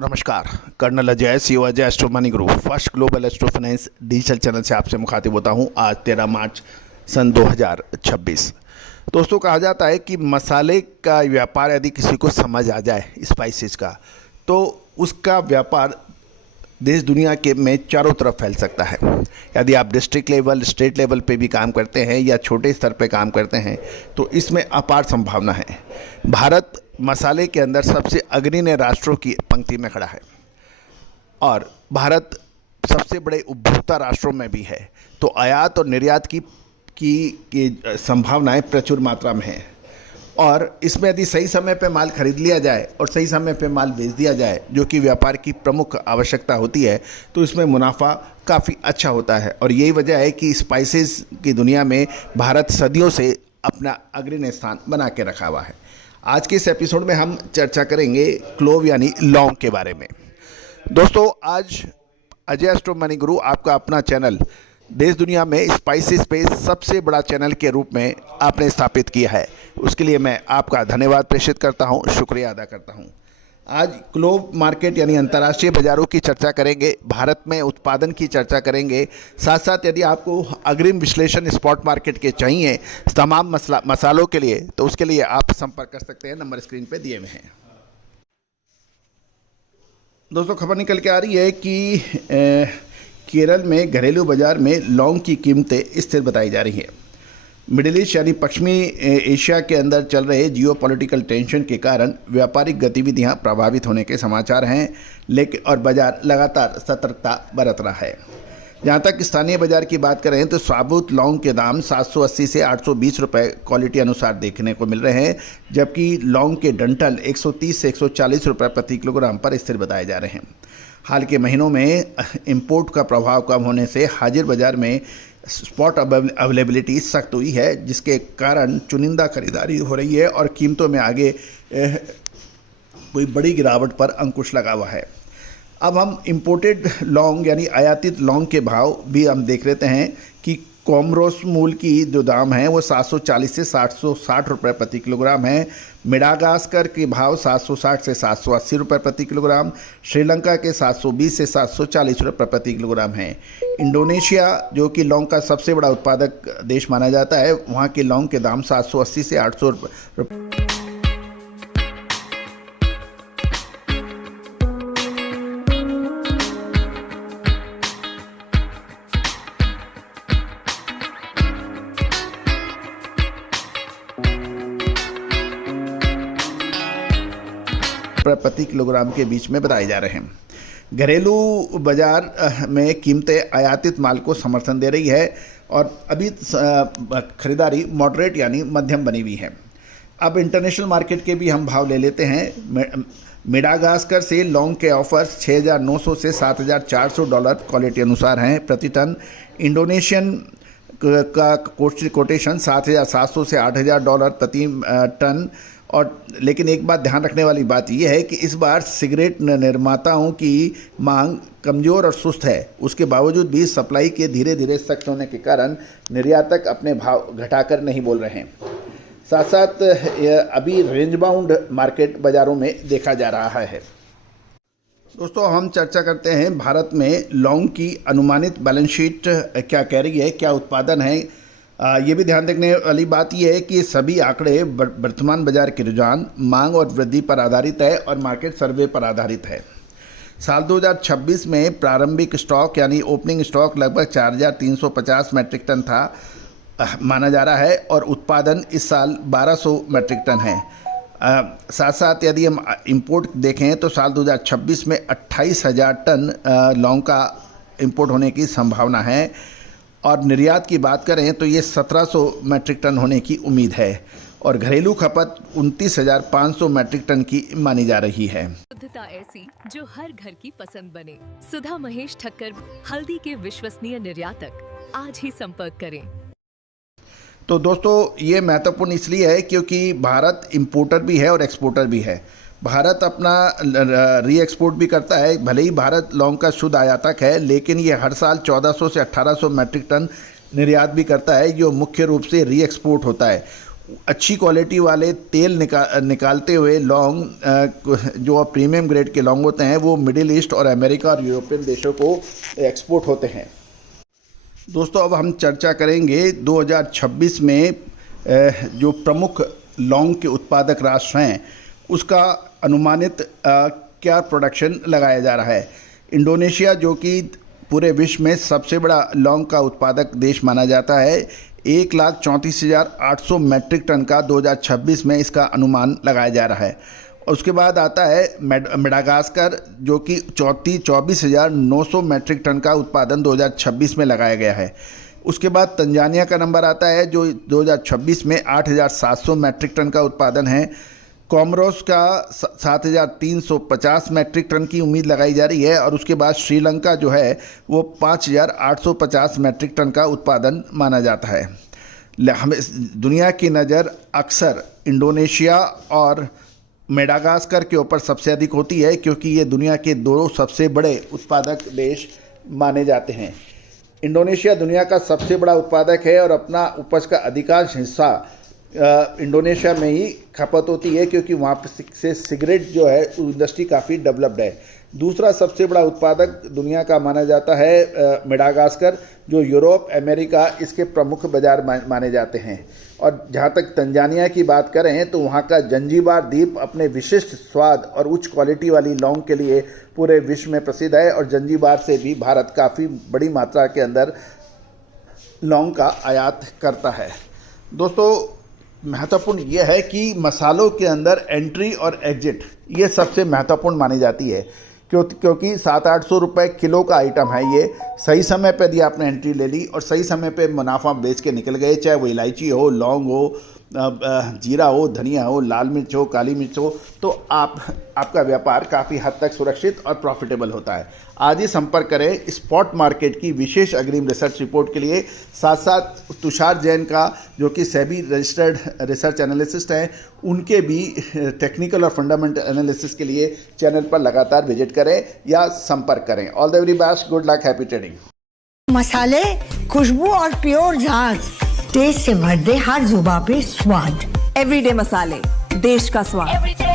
दोस्तों नमस्कार। Colonel Ajay CO Ajay astro money group first global astro finance digital channel से आपसे मुखातिब होता हूं। आज 13 मार्च सन 2026। दोस्तों कहा जाता है कि मसाले का व्यापार यदि किसी को समझ आ जाए, स्पाइसेस का, तो उसका व्यापार देश दुनिया के में चारों तरफ फैल सकता है। यदि आप डिस्ट्रिक्ट लेवल, स्टेट लेवल पे भी काम करते हैं या छोटे स्तर पे काम करते हैं तो इसमें अपार संभावना है। भारत मसाले के अंदर सबसे अग्रणी राष्ट्रों की पंक्ति में खड़ा है और भारत सबसे बड़े उपभोक्ता राष्ट्रों में भी है, तो आयात और निर्यात की संभावनाएं प्रचुर मात्रा में हैं। और इसमें यदि सही समय पे माल खरीद लिया जाए और सही समय पे माल बेच दिया जाए, जो कि व्यापार की प्रमुख आवश्यकता होती है, तो इसमें मुनाफा काफ़ी अच्छा होता है। और यही वजह है कि स्पाइसेस की दुनिया में भारत सदियों से अपना अग्रणी स्थान बना के रखा हुआ है। आज के इस एपिसोड में हम चर्चा करेंगे क्लोव यानी लौंग के बारे में। दोस्तों आज अजय एस्ट्रो मनी गुरु आपका अपना चैनल देश दुनिया में स्पाइसेस पे सबसे बड़ा चैनल के रूप में आपने स्थापित किया है, उसके लिए मैं आपका धन्यवाद प्रेषित करता हूं, शुक्रिया अदा करता हूं। आज क्लोव मार्केट यानी अंतर्राष्ट्रीय बाज़ारों की चर्चा करेंगे, भारत में उत्पादन की चर्चा करेंगे, साथ साथ यदि आपको अग्रिम विश्लेषण स्पॉट मार्केट के चाहिए तमाम मसालों के लिए, तो उसके लिए आप संपर्क कर सकते हैं, नंबर स्क्रीन पे दिए हुए हैं। दोस्तों खबर निकल के आ रही है कि केरल में घरेलू बाजार में लौंग की कीमतें स्थिर बताई जा रही हैं। मिडिल ईस्ट यानी पश्चिमी एशिया के अंदर चल रहे जियोपॉलिटिकल टेंशन के कारण व्यापारिक गतिविधियां प्रभावित होने के समाचार हैं, लेकिन और बाजार लगातार सतर्कता बरत रहा है। जहां तक स्थानीय बाजार की बात करें तो साबुत लौंग के दाम 780 से 820 रुपये क्वालिटी अनुसार देखने को मिल रहे हैं, जबकि लौंग के डंठल 130 से 140 रुपये प्रति किलोग्राम पर स्थिर बताए जा रहे हैं। हाल के महीनों में इंपोर्ट का प्रभाव कम होने से हाजिर बाजार में स्पॉट अवेलेबिलिटी सख्त हुई है, जिसके कारण चुनिंदा खरीदारी हो रही है और कीमतों में आगे कोई बड़ी गिरावट पर अंकुश लगा हुआ है। अब हम इंपोर्टेड लौंग यानी आयातित लौंग के भाव भी हम देख लेते हैं कि कोमोरोस मूल की जो दाम है वो 740 से 760 रुपये प्रति किलोग्राम है। मेडागास्कर के भाव 760 से 780 रुपये प्रति किलोग्राम, श्रीलंका के 720 से 740 रुपये प्रति किलोग्राम है। इंडोनेशिया जो कि लौंग का सबसे बड़ा उत्पादक देश माना जाता है, वहाँ के लौंग के दाम 780 से 800 रुपये प्रति किलोग्राम के बीच में बताए जा रहे हैं। घरेलू बाजार में कीमतें आयातित माल को समर्थन दे रही है और अभी खरीदारी मॉडरेट यानी मध्यम बनी हुई है। अब इंटरनेशनल मार्केट के भी हम भाव ले लेते हैं। मेडागास्कर से लौंग के ऑफर्स 6,900 से 7,400 डॉलर क्वालिटी अनुसार हैं प्रति टन। इंडोनेशियन का कोटेशन 7,700 से 8,000 डॉलर प्रति टन। और लेकिन एक बात ध्यान रखने वाली बात यह है कि इस बार सिगरेट निर्माताओं की मांग कमज़ोर और सुस्त है। उसके बावजूद भी सप्लाई के धीरे धीरे सख्त होने के कारण निर्यातक अपने भाव घटाकर नहीं बोल रहे हैं। साथ साथ अभी रेंज बाउंड मार्केट बाज़ारों में देखा जा रहा है। दोस्तों हम चर्चा करते हैं भारत में लौंग की अनुमानित बैलेंस शीट क्या कह रही है, क्या उत्पादन है। ये भी ध्यान रखने वाली बात यह है कि सभी आंकड़े वर्तमान बाजार के रुझान, मांग और वृद्धि पर आधारित है और मार्केट सर्वे पर आधारित है। साल 2026 में प्रारंभिक स्टॉक यानी ओपनिंग स्टॉक लगभग 4,350 मैट्रिक टन था माना जा रहा है और उत्पादन इस साल 1,200 मैट्रिक टन है। साथ साथ यदि हम इंपोर्ट देखें तो साल 2026 में 28,000 टन लौंग का इंपोर्ट होने की संभावना है और निर्यात की बात करें तो ये 1,700 मैट्रिक टन होने की उम्मीद है और घरेलू खपत 29,500 मैट्रिक टन की मानी जा रही है। शुद्धता ऐसी जो हर घर की पसंद बने। सुधा महेश ठक्कर, हल्दी के विश्वसनीय निर्यातक। आज ही संपर्क करें। तो दोस्तों ये महत्वपूर्ण इसलिए है क्योंकि भारत इंपोर्टर भी है और एक्सपोर्टर भी है। भारत अपना री एक्सपोर्ट भी करता है। भले ही भारत लौंग का शुद्ध आयातक है, लेकिन ये हर साल 1,400 से 1,800 मैट्रिक टन निर्यात भी करता है, जो मुख्य रूप से री एक्सपोर्ट होता है। अच्छी क्वालिटी वाले तेल निकालते हुए लौंग जो प्रीमियम ग्रेड के लौंग होते हैं वो मिडिल ईस्ट और अमेरिका और यूरोपियन देशों को एक्सपोर्ट होते हैं। दोस्तों, अब हम चर्चा करेंगे 2026 में जो प्रमुख लौंग के उत्पादक राष्ट्र हैं उसका अनुमानित क्या प्रोडक्शन लगाया जा रहा है। इंडोनेशिया, जो कि पूरे विश्व में सबसे बड़ा लौंग का उत्पादक देश माना जाता है, 1,34,800 मैट्रिक टन का 2026 में इसका अनुमान लगाया जा रहा है। और उसके बाद आता है मेडागास्कर, जो कि 24,900 मैट्रिक टन का उत्पादन 2026 में लगाया गया है। उसके बाद तंजानिया का नंबर आता है जो 2026 में 8,700 मैट्रिक टन का उत्पादन है। कोमोरोस का 7,350 मैट्रिक टन की उम्मीद लगाई जा रही है। और उसके बाद श्रीलंका जो है वो 5,850 मैट्रिक टन का उत्पादन माना जाता है। हमें दुनिया की नज़र अक्सर इंडोनेशिया और मेडागास्कर के ऊपर सबसे अधिक होती है, क्योंकि ये दुनिया के दो सबसे बड़े उत्पादक देश माने जाते हैं। इंडोनेशिया दुनिया का सबसे बड़ा उत्पादक है और अपना उपज का अधिकांश हिस्सा इंडोनेशिया में ही खपत होती है, क्योंकि वहाँ से सिगरेट जो है इंडस्ट्री काफ़ी डेवलप्ड है। दूसरा सबसे बड़ा उत्पादक दुनिया का माना जाता है मेडागास्कर, जो यूरोप, अमेरिका इसके प्रमुख बाजार माने जाते हैं। और जहाँ तक तंजानिया की बात करें तो वहाँ का जंजीबार द्वीप अपने विशिष्ट स्वाद और उच्च क्वालिटी वाली लौंग के लिए पूरे विश्व में प्रसिद्ध है। और जंजीबार से भी भारत काफ़ी बड़ी मात्रा के अंदर लौंग का आयात करता है। दोस्तों, महत्वपूर्ण यह है कि मसालों के अंदर एंट्री और एग्जिट ये सबसे महत्वपूर्ण मानी जाती है, क्योंकि 700-800 रुपये किलो का आइटम है। ये सही समय पे यदि आपने एंट्री ले ली और सही समय पे मुनाफा बेच के निकल गए, चाहे वो इलायची हो, लौंग हो, जीरा हो, धनिया हो, लाल मिर्च हो, काली मिर्च हो, तो आपका व्यापार काफ़ी हद तक सुरक्षित और प्रॉफिटेबल होता है। आज ही संपर्क करें स्पॉट मार्केट की विशेष अग्रिम रिसर्च रिपोर्ट के लिए। साथ साथ तुषार जैन का, जो कि सेबी रजिस्टर्ड रिसर्च एनालिसिस्ट हैं, उनके भी टेक्निकल और फंडामेंटल एनालिसिस के लिए चैनल पर लगातार विजिट करें या संपर्क करें। All the very best, good luck, happy trading. मसाले, खुशबू और प्योर झाग, टेस्ट से भर दे हर जुबान पे स्वाद। एवरीडे मसाले, देश का स्वाद।